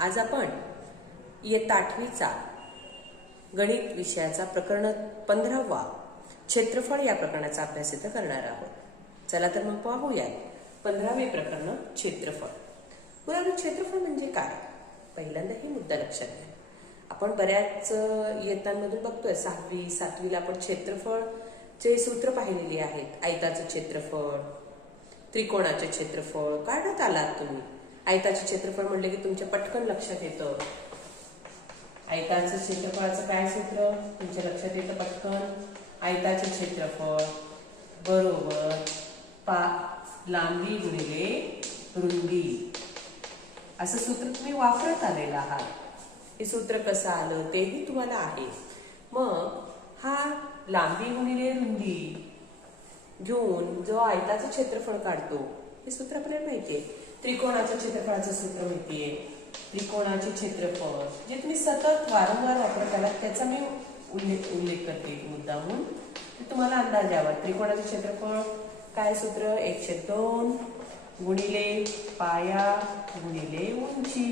आज आपण इयत्ता 8वीचा गणित विषयाचा प्रकरण 15वा क्षेत्रफळ या प्रकरणाचा अभ्यास इथं करणार आहोत। चला तर मग पाहूया 15वे प्रकरण क्षेत्रफळ। मुलांनो, क्षेत्रफळ म्हणजे काय? पहिल्यांदा ही मुद्दा लक्षात घ्या। आपण बऱ्याच इयत्तांमधून बघतोय 6वी 7वीला आपण क्षेत्रफळचे सूत्र पाहिलेली आहेत। आयताचं क्षेत्रफळ, त्रिकोणाचे क्षेत्रफळ काढत आलात तुम्ही। आयताचे क्षेत्रफळ म्हणले की तुमच्या पटकन लक्षात येतं आयताचं क्षेत्रफळाचं काय सूत्र तुमच्या लक्षात येतं पटकन। आयताचे क्षेत्रफळ बरोबर लांबी गुणिले रुंदी असं सूत्र तुम्ही वापरत आलेला आहात। हे सूत्र कसं आलं तेही तुम्हाला आहे। मग हा लांबी गुणिले रुंदी घेऊन जो आयताचं क्षेत्रफळ काढतो हे सूत्र आपल्याला माहितीये। त्रिकोणाचं क्षेत्रफळाचं सूत्र माहितीये। त्रिकोणाचे क्षेत्रफळ जे तुम्ही सतत वारंवार वापरत आलात त्याचा मी उल्लेख करते मुद्दामून, तुम्हाला अंदाज यावा। त्रिकोणाचे क्षेत्रफळ काय सूत्र 1/2 गुणिले पाया गुणिले उंची,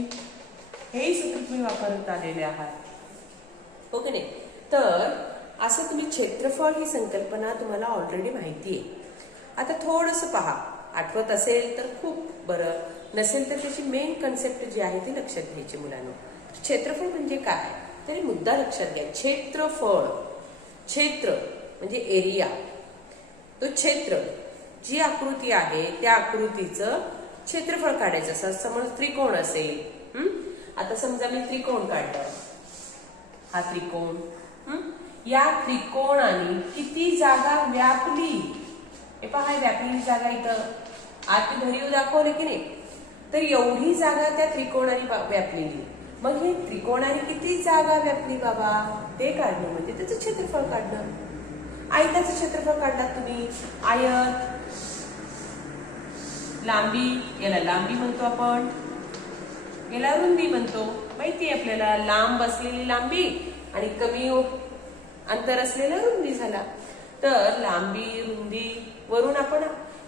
हे सूत्र तुम्ही वापरत आलेले आहात, हो की नाही? तर असं तुम्ही क्षेत्रफळ ही संकल्पना तुम्हाला ऑलरेडी माहिती आहे। आता थोडंसं पहा, आठवत असेल तर खूप बरं, नसेल तर त्याची मेन कन्सेप्ट जी आहे ती लक्षात घ्यायची मुलांनो। क्षेत्रफळ म्हणजे काय तरी मुद्दा लक्षात घ्या। क्षेत्रफळ, क्षेत्र म्हणजे एरिया, तो क्षेत्र जी आकृती आहे त्या आकृतीचं क्षेत्रफळ काढायचं असं। समज त्रिकोण असेल, आता समजा मी त्रिकोण काढलं, हा त्रिकोण, या त्रिकोणाने किती जागा व्यापली हे पहा। व्यापलेली जागा इथं आत भरीव दाखवले की नाही, तर एवढी जागा त्या त्रिकोणाने व्यापलेली। मग हे त्रिकोणाने किती जागा व्यापली बाबा ते काढणं म्हणजे त्याचं क्षेत्रफळ काढणं। आयताचं क्षेत्रफळ काढलात तुम्ही, आयत लांबी, याला लांबी म्हणतो आपण, याला रुंदी म्हणतो, माहिती आहे आपल्याला। लांब असलेली लांबी आणि कमी अंतर असलेला रुंदी झाला। तर लांबी रुंदी वरून आपण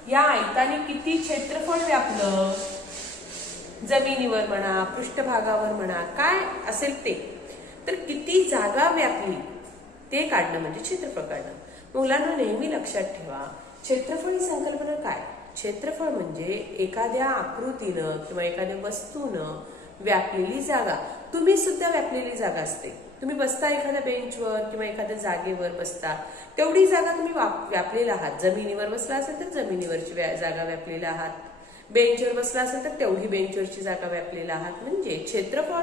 या आयताने किती क्षेत्रफळ व्यापलं, जमिनीवर म्हणा पृष्ठभागावर म्हणा काय असेल ते, तर किती जागा व्यापली ते काढणं म्हणजे क्षेत्रफळ काढणं। मुलांना नेहमी लक्षात ठेवा, क्षेत्रफळ ही संकल्पना काय? क्षेत्रफळ म्हणजे एखाद्या आकृतीनं किंवा एखाद्या वस्तूनं व्यापलेली जागा। तुम्ही सुद्धा व्यापलेली जागा असते। तुम्ही बसता एखाद्या बेंचवर किंवा एखाद्या जागेवर बसता, तेवढी जागा तुम्ही व्यापलेला आहात। जमिनीवर बसला असेल तर जमिनीवरची जागा व्यापलेला आहात, बेंचवर बसला असेल तर तेवढी बेंचवरची जागा व्यापलेला आहात, म्हणजे क्षेत्रफळ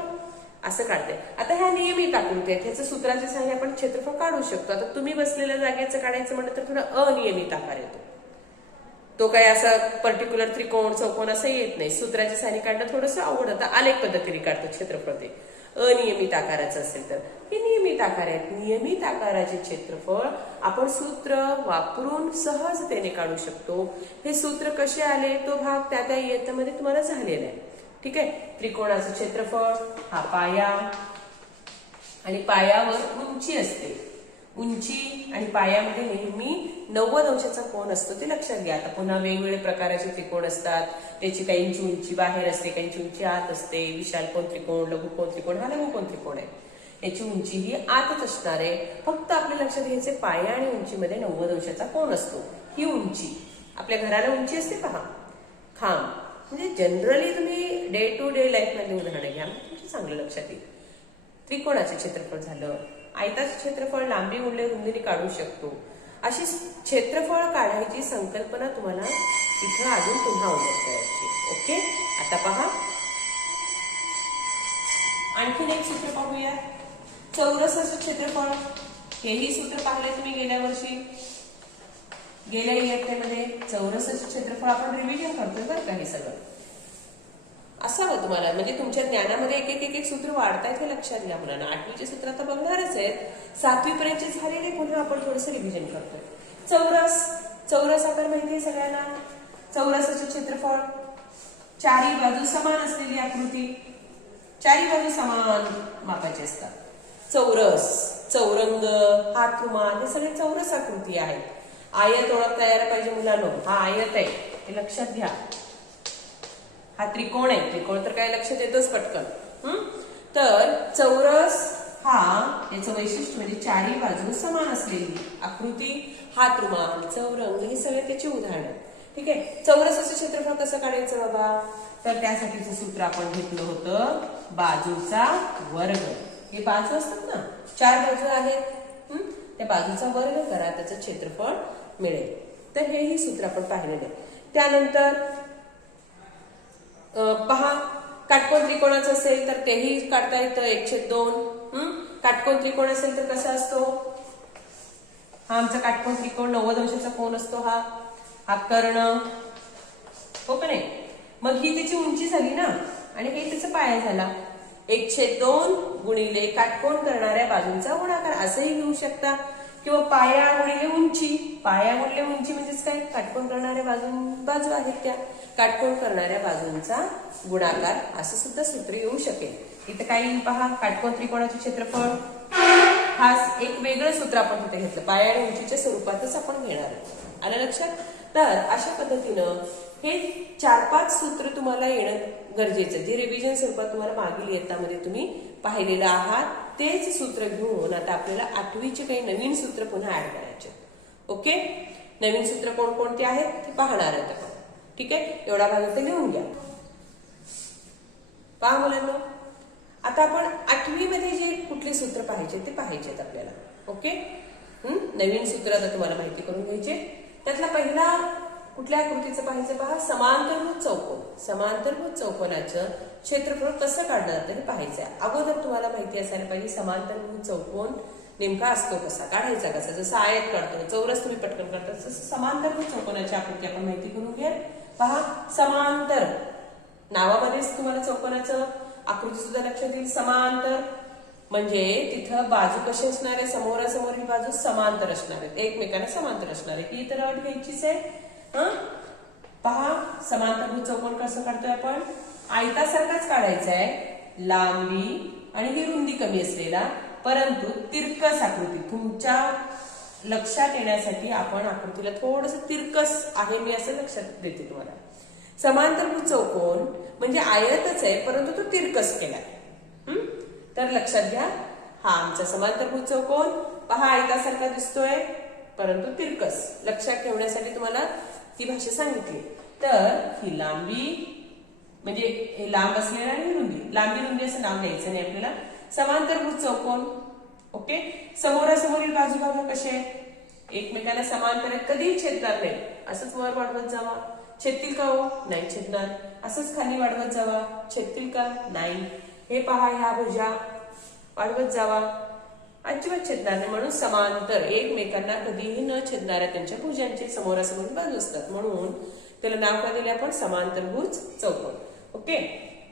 असं काढते। आता ह्या नियमित आकृती आहेत, ह्याचं सूत्राच्या सहाय्याने आपण क्षेत्रफळ काढू शकतो। आता तुम्ही बसलेल्या जागेचं काढायचं म्हणलं तर थोडं अनियमित आकार येतो, तो काही असा पर्टिक्युलर त्रिकोण चौकोन असं येत नाही। सूत्राच्या सहाय्याने काढणं थोडंसं अवघड होतं, आलेख पद्धतीने काढतो क्षेत्रफळ। ते अनियमित आकाराचं असेल तर हे नियमित आकार आहेत। नियमित आकाराचे क्षेत्रफळ आपण सूत्र वापरून सहजतेने काढू शकतो। हे सूत्र कसे आले तो भाग त्या त्या इयत्तेमध्ये तुम्हाला झालेला आहे, ठीक आहे। त्रिकोणाचं क्षेत्रफळ हा पाया आणि पायावर उंची असते। उंची आणि पायामध्ये नेहमी 90 अंशाचा कोन असतो, ते लक्षात घ्या। आता पुन्हा वेगवेगळे प्रकारचे त्रिकोण असतात, त्याची काहींची उंची बाहेर असते, काहींची उंची आत असते। विशाल कोन त्रिकोण, लघु कोन त्रिकोण, हा लघु कोन त्रिकोण आहे, त्याची उंची ही आतच असणार आहे। फक्त आपल्या लक्षात घ्यायचे पाया आणि उंचीमध्ये 90 अंशाचा कोन असतो। ही उंची आपल्या घराला उंची असते पहा, खांब, म्हणजे जनरली तुम्ही डे टू डे लाईफ मध्ये उदाहरण घ्या, तुमच्या चांगलं लक्षात येईल। त्रिकोणाचे क्षेत्रफळ झालं, आयताचे क्षेत्रफळ लांबी गुणिले रुंदीने काढू शकतो। अशी क्षेत्रफळ काढायची संकल्पना तुम्हाला इथं अजून पुन्हा उल्लेख करायची, ओके। आता पहा आणखीन एक सूत्र पाहूया, चौरसाचे क्षेत्रफळ। हेही सूत्र पाहिले तुम्ही गेल्या वर्षी, गेल्या इयत्तेमध्ये। चौरसाचे क्षेत्रफळ आपण रिव्हिजन करतोय बरं का, हे सगळं असावं तुम्हाला, म्हणजे तुमच्या ज्ञानामध्ये एक एक सूत्र वाढतायत हे लक्षात घ्या मुलांना। 8वीचे सूत्र आता बघणारच आहेत, 7वी पर्यंतचे झालेले पुन्हा आपण थोडंसं रिव्हिजन करतोय। चौरस, चौरस आकार माहिती आहे सगळ्यांना। चौरसाचे क्षेत्रफळ, चारी बाजू समान असलेली आकृती, चारी बाजू समान मापाचे असतात। चौरस, चौरंग, हात रुमाल, हे सगळे चौरस आकृती आहेत। आयत ओळखता यायला पाहिजे मुलांनो, हा आयत आहे हे लक्षात घ्या। हा त्रिकोण आहे, त्रिकोण तर काय लक्षात येतोच पटकन। तर चौरस हा याचं वैशिष्ट्य म्हणजे चारही बाजू समान असलेली आकृती, हातरुमाल, चौरंग हे सगळे त्याची उदाहरणं. ठीक आहे. चौरसाचं क्षेत्रफळ कसं काढायचं बाबा? तर त्यासाठीचं सूत्र आपण घेतलं होतं बाजूचा वर्ग. हे बाजू असतात ना, 4 बाजू आहेत, त्या बाजूचा वर्ग करा, त्याचं क्षेत्रफळ मिळेल. तर हेही सूत्र आपण पाहिलेलं आहे. त्यानंतर पहा, काटकोन त्रिकोणाचं असेल तर तेही काढता येतं 1/2. काटकोन त्रिकोण असेल तर कसा असतो? हा आमचा काटकोन त्रिकोण 90 अंशाचा कोन असतो. हा कर्ण, हो का नाही? मग ही त्याची उंची झाली ना, आणि हे त्याचा पाया झाला. 1/2 गुणिले काटकोन करणाऱ्या बाजूंचा गुणाकार असंही घेऊ शकता, किंवा पाया गुणिले उंची. पाया गुणिले उंची म्हणजेच काय? काटकोन करणाऱ्या बाजू आहेत त्या, काटकोन करणाऱ्या बाजूंचा गुणाकार असं सुद्धा सूत्र येऊ शकेल. इथं काय येईल पहा, काटकोन त्रिकोणाचे क्षेत्रफळ. खास एक वेगळं सूत्र आपण तिथे घेतलं, पाया आणि उंचीच्या स्वरूपातच आपण घेणार आहोत. आलं लक्षात? तर अशा पद्धतीनं हे 4-5 सूत्र तुम्हाला येणं गरजेचं, जे रिव्हिजन स्वरूपात तुम्हाला मागील इयत्तामध्ये तुम्ही पाहिलेलं आहात, तेच सूत्र घेऊन आता आपल्याला 8वीचे काही नवीन सूत्र पुन्हा ऍड करायचे. ओके, नवीन सूत्र कोणकोणते आहेत ते पाहणार आहेत आपण. ठीक आहे, एवढा भाग इथे लिहून घ्या. पहा मुलांना, आता आपण 8वीमध्ये जे कुठले सूत्र पाहायचे ते पाहायचे आपल्याला. ओके, नवीन सूत्र आता तुम्हाला माहिती करून घ्यायचे. त्यातला पहिला कुठल्या आकृतीचं पाहायचं पहा, समांतरभुज चौकोन. समांतरभुज चौकोनाचं क्षेत्रफळ कसं काढलं जातं हे पाहायचं आहे. अगोदर तुम्हाला माहिती असायला पाहिजे समांतरभुज चौकोन नेमका असतो कसा, काढायचा कसा. जसं आयत काढतो, चौरस तुम्ही पटकन करता, तसं समांतरभुज चौकोनाची आकृती आपण माहिती करून घ्या. पहा, समांतर नावामध्येच तुम्हाला चौकोनाचं आकृती सुद्धा लक्षात येईल. समांतर म्हणजे तिथं बाजू कशी असणार आहे, समोरासमोर ही बाजू समांतर असणार आहेत, एकमेकांना समांतर असणार आहे. ही तर अट घ्यायचीच आहे. पहा, समांतरभुज चौकोन कसं काढतोय आपण? आयतासारखाच काढायचा आहे, लांबी आणि ही रुंदी कमी असलेला, परंतु तिरकस आकृती. तुमच्या लक्षात येण्यासाठी आपण आकृतीला थोडस तिरकस आहे मी असं लक्षात देते तुम्हाला. समांतरभुज चौकोन म्हणजे आयतच आहे, परंतु तो तिरकस केलाय. तर लक्षात घ्या, हा आमचा समांतरभुज चौकोन. पहा, आयतासारखा दिसतोय परंतु तिरकस. लक्षात ठेवण्यासाठी तुम्हाला ती भाषा सांगितली. तर ही लांबी म्हणजे हे लांब असलेला आणि रुंदी, लांबी रुंदी असं नाव द्यायचं नाही आपल्याला. समांतरभुज चौकोन. ओके, समोरासमोरील बाजू बघा कसे एकमेकांना समांतर आहेत, कधीही छेदणार नाही. असंच वर वाढवत जावा, छेदतील का हो? नाही छेदणार. असंच खाली वाढवत जावा, छेदतील का? नाही. हे पहा, ह्या भुजा वाढवत जावा, अजिबात छेदणार नाही. म्हणून समांतर, एकमेकांना कधीही न छेदणाऱ्या त्यांच्या भुजांचे समोरासमोर बाजू असतात, म्हणून त्याला नाव का दिले आपण? समांतरभुज चौकोन. ओके,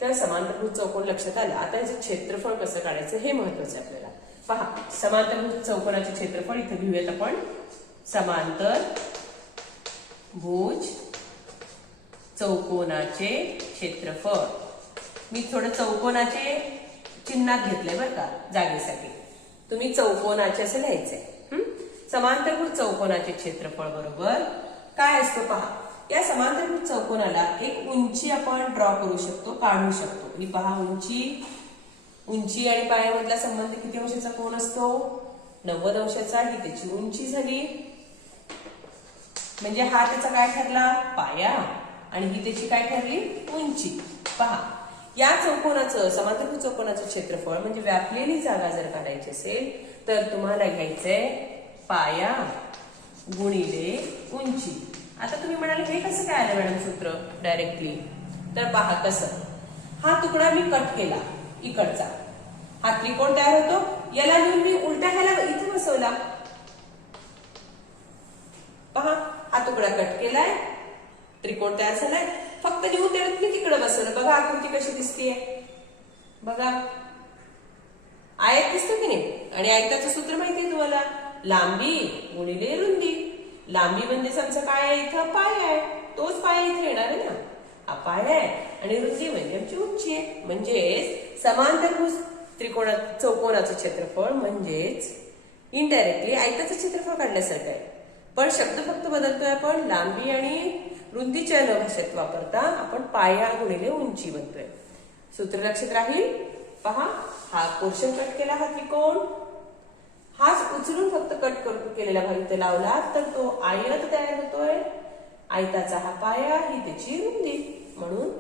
तर समांतरभुज चौकोन लक्षात आलं. आता याचं क्षेत्रफळ कसं काढायचं हे महत्वाचं आहे आपल्याला. पहा, समांतरभुज चौकोनाचे क्षेत्रफळ इथे घेऊयात आपण. समांतर भुज चौकोनाचे क्षेत्रफळ. मी थोडं चौकोनाचे चिन्हात घेतलंय बरं का जागेसाठी, तुम्ही चौकोनाचे असं लिहायचंय. समांतरभुज चौकोनाचे क्षेत्रफळ बरोबर काय असतो पहा. या समांतरभुज चौकोनाला एक उंची आपण ड्रॉ करू शकतो, काढू शकतो. ही पहा, उंची आणि पायामधला संबंध किती अंशाचा कोन असतो? 90 अंशाचा. ही त्याची उंची झाली, म्हणजे हा त्याचा काय ठरला? पाया, आणि ही त्याची काय ठरली? उंची. पहा, या चौकोनाचं, समांतरभुज चौकोनाचं क्षेत्रफळ म्हणजे व्यापलेली जागा जर काढायची असेल तर तुम्हाला घ्यायचंय पाया गुणिले उंची. आता तुम्ही म्हणाले हे कसं काय आलं मॅडम सूत्र डायरेक्टली? तर पहा कसं. हा तुकडा मी कट केला इकडचा, हा त्रिकोण तयार होतो, याला नेऊन मी उलटा ह्याला इथे बसवला. पहा, हा तुकडा कट केलाय, त्रिकोण तयार झालाय, फक्त नेऊन त्याला मी तिकडे बसवलं. बघा आकृती कशी दिसतीये, बघा आयत दिसतो की नाही? आणि आयताचं सूत्र माहितीये तुम्हाला, लांबी गुणिले रुंदी. लांबी म्हणजे आमचं काय आहे इथं? पाय आहे, तोच पाय इथे येणार आहे ना, हा पाय आहे. आणि रुंदी म्हणजे आमची उंची आहे. म्हणजेच समांतरभुज चौकोनाचं क्षेत्रफळ म्हणजेच इनडायरेक्टली आयताचं क्षेत्रफळ काढल्यासारखं आहे. पण शब्द फक्त बदलतोय आपण, लांबी आणि रुंदीच्या न भाषेत वापरता आपण पाया गुणिले उंची बनतोय. सूत्र लक्षात राहील. पहा, हा पोर्शन कट केला, हा त्रिकोण, हाच उचलून फक्त कट केलेला भाग इथे लावला तर तो आयत तयार होतोय. आयताचा हा पाया, ही त्याची रुंदी, म्हणून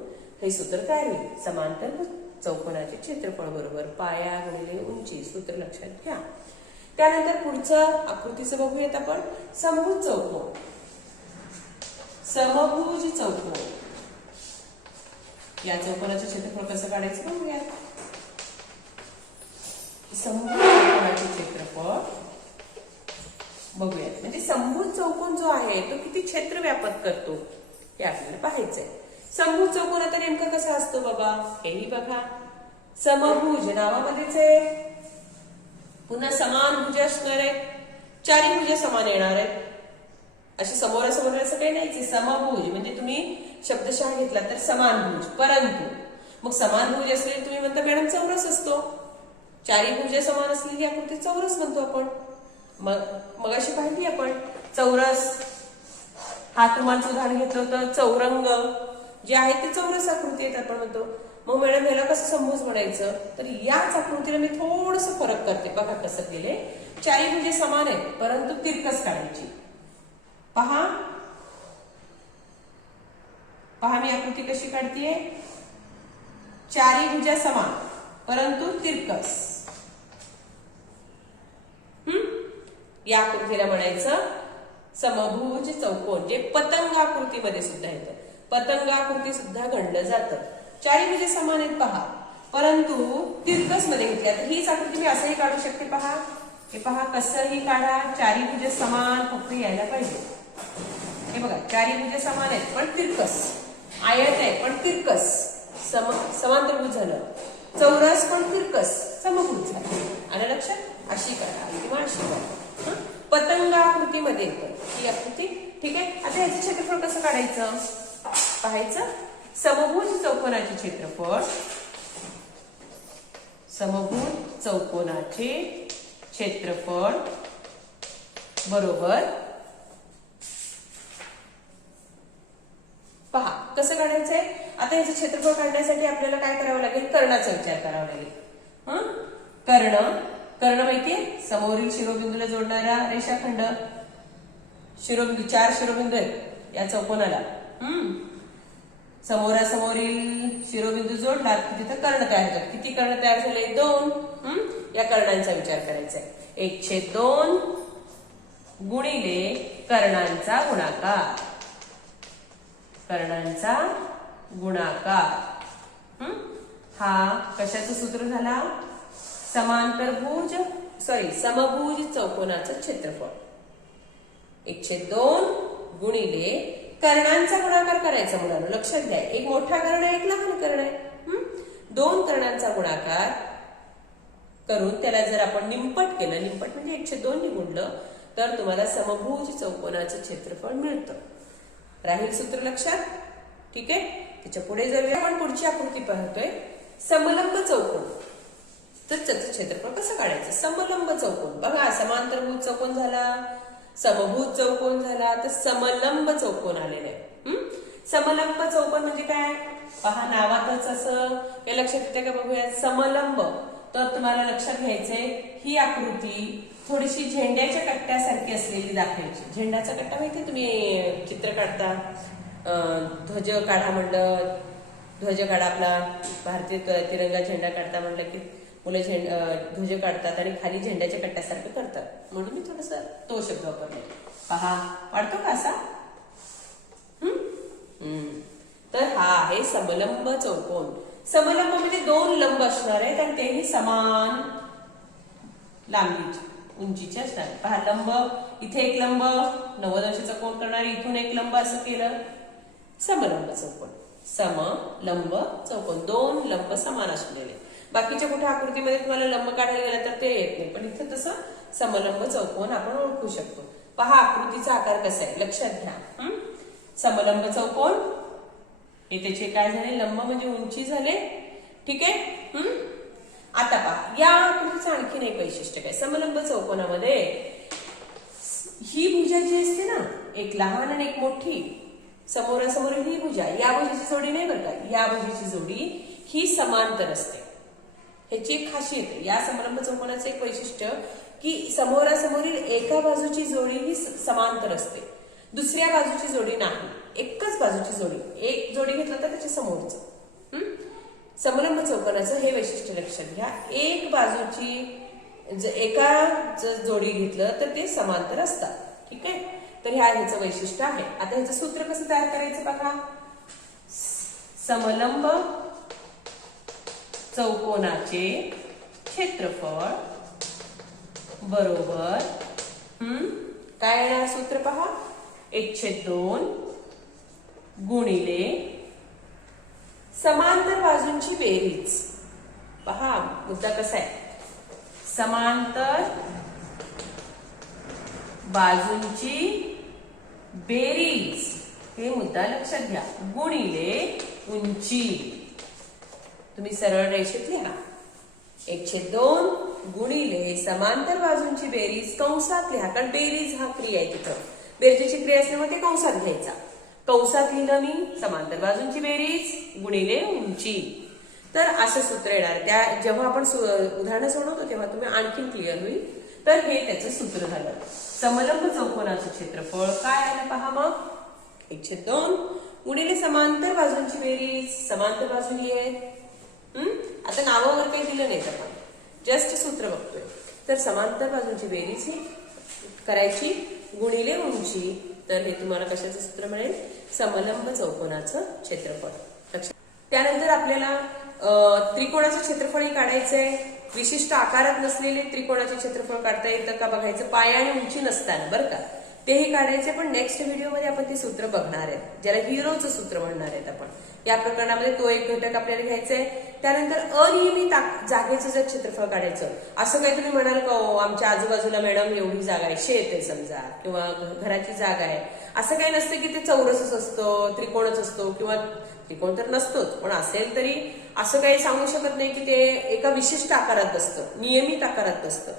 हे सूत्र तयार होईल. समांतर चौकोनाचे क्षेत्रफळ बरोबर पाया गुणिले उंची, सूत्र लक्षात घ्या. त्यानंतर पुढचं आकृतीचं बघूयात आपण. समभुज चौकोन, समभुज चौकोन, या चौकोनाचे क्षेत्रफळ कसं काढायचं बघूयात. समभुज चौकोनाचे क्षेत्रफळ बघूयात. म्हणजे समभुज चौकोन जो आहे तो किती क्षेत्र व्यापत करतो हे आपल्याला पाहायचंय. समभुज चौकोन आता नेमका कसा असतो बाबा, हेही बघा. समभुज नावामध्येच आहे. पुन्हा समान भुज असणार आहे, चारी भुज समान येणार आहेत. अशी समोरासमोर असं काही नाहीच. समभुज म्हणजे तुम्ही शब्दशः घेतला तर समान भुज, परंतु मग समान भुज असलेली तुम्ही म्हणता मॅडम चौरस असतो. चारी भुज समान असलेली आकृती चौरस म्हणतो आपण. मग अशी पाहिली आपण चौरस. हात रुमालचं उदाहरण घेतलं होतं. चौरंग जे आहे ते चौरस आकृती आहेत आपण म्हणतो. मग मॅडम याला कसं समभुज म्हणायचं, तर याच आकृतीला मी थोडस फरक करते. बघा कसं केले. चारी भुजे समान आहेत परंतु तिरकस काढायची. पहा पहा मी आकृती कशी काढतीये. चारी भुजा समान परंतु तिरकस. या आकृतीला म्हणायचं समभुज चौकोन, जे पतंग आकृतीमध्ये सुद्धा येतं. पतंग आकृती सुद्धा गणलं जातं. चारी भुजे समान आहेत पहा, परंतु तिरकस मध्ये घेतल्या. तर हीच आकृती मी असंही काढू शकते. पहा हे पहा कसंही काढा, चारी भुजे समान फक्त यायला पाहिजे. हे बघा चारी भुजे समान आहेत पण तिरकस. आयत आहे पण तिरकस, समांतरभुज झालं. चौरस पण तिरकस, समभुज झालं. आलं लक्षात. अशी करा किंवा अशी करा. पतंग आकृतीमध्ये येतं ही आकृती. ठीक आहे. आता याचं क्षेत्रफळ कसं काढायचं पाहायचं. समभुज चौकोनाचे क्षेत्रफळ, समभुज चौकोनाचे क्षेत्रफळ बरोबर पहा कसं काढायचंय. आता याचं क्षेत्रफळ काढण्यासाठी आपल्याला काय करावं लागेल, कर्णाचा विचार करावा लागेल. कर्ण माहितीये, समोरील शिरोबिंदूला जोडणारा रेषाखंड. शिरोबिंदू, 4 शिरोबिंदू आहेत या चौकोनाला. समोरासमोरील शिरोबिंदू जोडला की तिथं कर्ण तयार होतात. किती कर्ण तयार झाले, 2. या कर्णांचा विचार करायचा आहे. 1/2 गुणिले कर्णांचा गुणाकार. कर्णांचा गुणाकार. हा कशाचं सूत्र झाला, समभुज चौकोनाचं क्षेत्रफळ. 1/2 गुणिले कर्णांचा गुणाकार करायचा मुलांनो. लक्षात घ्या, एक मोठा कर्ण आहे, एक लहान कर्ण आहे. 2 कर्णांचा गुणाकार करून त्याला जर आपण निमपट केलं, निमपट म्हणजे 1/2 ने गुणलं तर तुम्हाला समभुज चौकोनाचं क्षेत्रफळ मिळतं. राहील सूत्र लक्षात. ठीक आहे. त्याच्या पुढे जर आपण पुढची आकृती पाहतोय समलंब चौकोन, तर त्याचं क्षेत्रफळ कसं काढायचं. समलंब चौकोन बघा, समांतरभुज चौकोन झाला, समभुज चौकोन झाला, तर समलंब चौकोन आलेले आहे. समलंब चौकोन म्हणजे काय पहा, नावातच असं हे लक्षात येते का बघूया. समलंब तर तुम्हाला लक्षात घ्यायचंय ही आकृती थोडीशी झेंड्याच्या कट्ट्यासारखी असलेली दाखवायची. झेंड्याचा कट्टा माहिती तुम्ही चित्र काढता, ध्वज काढा म्हणलं, ध्वज काढा आपला भारतीय तिरंगा झेंडा काढता म्हणलं की मुलं ध्वज काढतात आणि खाली झेंड्याच्या कट्ट्यासारखं करतात, म्हणून मी थोडस तो शब्द वापरला. पहा वाढतो का असा. तर हा आहे समलंब चौकोन. समलंब म्हणजे 2 लंब असणार आहेत आणि तेही समान लांबीचे उंचीचे असणार. पहा लंब, इथे एक लंब 90 अंशाचा कोन करणारे, इथून एक लंब असं केलं, समलंब चौकोन. समलंब चौकोन 2 लंब समान असलेले. बाकीच्या कुठल्या आकृतीमध्ये तुम्हाला लंब काढायला गेला तर ते येत नाही, पण इथं तसं समलंब चौकोन आपण ओळखू शकतो. पहा आकृतीचा आकार कसा आहे लक्षात घ्या. समलंब चौकोन हे त्याचे काय झाले, लंब म्हणजे उंची झाले. ठीक आहे. आता पहा या आकृतीचं आणखीन एक वैशिष्ट्य काय, समलंब चौकोनामध्ये ही भुजा जी असते ना, एक लहान आणि एक मोठी, समोरासमोर ही भुजा, या भुजाची जोडी नाही बरं का, या भुजाची जोडी ही समांतर असते. ह्याची एक खासियत आहे या समलंब चौकोनाचं एक वैशिष्ट्य की समोरासमोरील एका बाजूची जोडी ही समांतर असते, दुसऱ्या बाजूची जोडी नाही, एकच बाजूची जोडी, एक जोडी घेतलं तर त्याच्या समोरचं. समलंब चौकोनाचं हे वैशिष्ट्य लक्षात घ्या, एक बाजूची एका जोडी घेतलं तर ते समांतर असतात. ठीक आहे, तर ह्याचं वैशिष्ट्य आहे. आता ह्याचं सूत्र कसं तयार करायचं बघा. समलंब चौकोनाचे क्षेत्रफळ बरोबर काय येणार सूत्र पहा, 1/2 गुणिले समांतर बाजूंची बेरीज. पहा मुद्दा कसा आहे, समांतर बाजूंची बेरीज हे मुद्दा लक्षात घ्या, गुणिले उंची. तुम्ही सरळ रेषेत लिहा 1/2 गुणिले समांतर बाजूंची बेरीज कंसात लिहा, कारण बेरीज हा क्रिया आहे तिथं, बेरजेची क्रिया असल्यामुळे ते कंसात घ्यायचा. कंसात लिहिलं मी समांतर बाजूंची बेरीज गुणिले उंची. तर असं सूत्र येणार. त्या जेव्हा आपण उदाहरणं सोडवतो तेव्हा तुम्ही आणखीन क्लिअर होईल. तर हे त्याचं सूत्र झालं. समलंब चौकोनाचं क्षेत्रफळ काय आलं पहा मग, 1/2 गुणिले समांतर बाजूंची बेरीज. समांतर बाजू ही आहे. आता नावावर काही दिलं नाही आपण जस्ट सूत्र बघतोय. तर समांतर बाजूंची बेरीज ही करायची गुणिले उंची. तर हे तुम्हाला कशाचं सूत्र मिळेल, समलंब चौकोनाचं क्षेत्रफळ. त्यानंतर आपल्याला त्रिकोणाचं क्षेत्रफळही काढायचंय. विशिष्ट आकारात नसलेले त्रिकोणाचे क्षेत्रफळ काढता येतं का बघायचं, पाया आणि उंची नसताना बरं का, तेही काढायचे. पण नेक्स्ट व्हिडिओमध्ये आपण ते सूत्र बघणार आहेत, ज्याला हिरोचं सूत्र म्हणणार आहेत आपण. या प्रकरणामध्ये तो एक घटक आपल्याला घ्यायचा आहे. त्यानंतर अनियमित जागेचं जर क्षेत्रफळ काढायचं, असं काही तुम्ही म्हणाल का, आमच्या आजूबाजूला मॅडम एवढी जागा आहे, शेत आहे समजा किंवा घराची जागा आहे, असं काही नसतं की ते चौरसच असतं, त्रिकोणच असतो किंवा त्रिकोण तर नसतोच, पण असेल तरी असं काही सांगू शकत नाही की ते एका विशिष्ट आकारात बसतं, नियमित आकारात बसतं.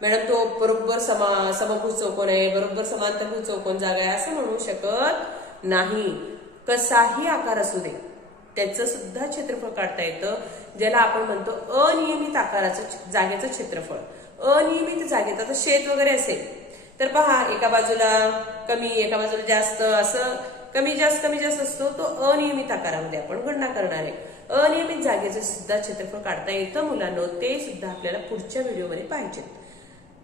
मॅडम तो बरोबर समभुज चौकोन आहे, बरोबर समांतरभुज चौकोन जागा आहे असं म्हणू शकत नाही. कसाही आकार असू दे त्याचं सुद्धा क्षेत्रफळ काढता येतं, ज्याला आपण म्हणतो अनियमित आकाराचं जागेचं क्षेत्रफळ. अनियमित जागेत आता शेत वगैरे असेल तर पहा, एका बाजूला कमी एका बाजूला जास्त, असं कमी जास्त असतो, तो अनियमित आकारामध्ये आपण गणना करणार आहे. अनियमित जागेचं सुद्धा क्षेत्रफळ काढता येतं मुलांना, ते सुद्धा आपल्याला पुढच्या व्हिडिओमध्ये पाहिजे.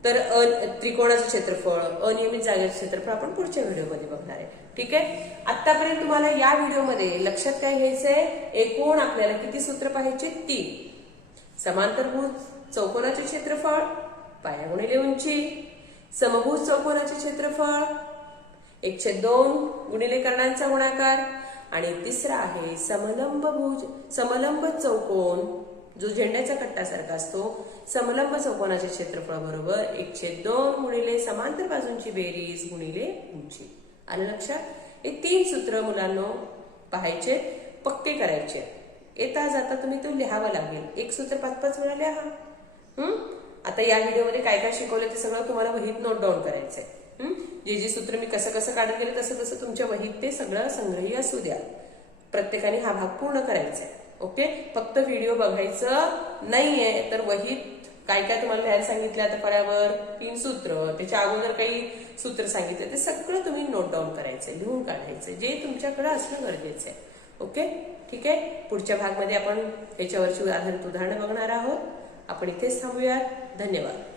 तर त्रिकोणाचं क्षेत्रफळ, अनियमित जागेचं क्षेत्रफळ आपण पुढच्या व्हिडिओमध्ये बघणार आहे. ठीक आहे, आतापर्यंत तुम्हाला या व्हिडिओमध्ये लक्षात काय घ्यायचंय, एकूण आपल्याला किती सूत्र पाहायचे, 3. समांतरभुज चौकोनाचे क्षेत्रफळ पाया गुणिले उंची, समभुज चौकोनाचे क्षेत्रफळ 1/2 गुणिले कर्णांचा गुणाकार, आणि तिसरा आहे समलंब चौकोन जो झेंड्याच्या कट्टासारखा असतो, समलंब चौकोनाचे क्षेत्रफळ बरोबर 1/2 गुणिले समांतर बाजूंची बेरीज गुणिले उंची. आलं लक्षात. हे 3 सूत्र मुलांनो पाहायचे, पक्के करायचे. येता जाता तुम्ही तो लिहावं लागेल, एक सूत्र 5-5 वेळा लिहा. आता या व्हिडिओमध्ये काय काय शिकवलं ते सगळं तुम्हाला वहीत नोट डाऊन करायचंय. जे सूत्र मी कसं काढत गेले तसं तुमच्या वहीत ते सगळं संग्रही असू द्या. प्रत्येकाने हा भाग पूर्ण करायचा आहे. ओके, फक्त व्हिडिओ बघायचं नाहीये, तर वहीत काय काय तुम्हाला लिहायला सांगितलं, आता फळ्यावर 3 सूत्र, त्याच्या अगोदर काही सूत्र सांगितले, ते सगळं तुम्ही नोट डाऊन करायचंय, लिहून काढायचंय, जे तुमच्याकडे असणं गरजेचं आहे. ओके, ठीक आहे. पुढच्या भागमध्ये आपण याच्यावरची उदाहरणं बघणार आहोत. आपण इथेच थांबूयात. धन्यवाद.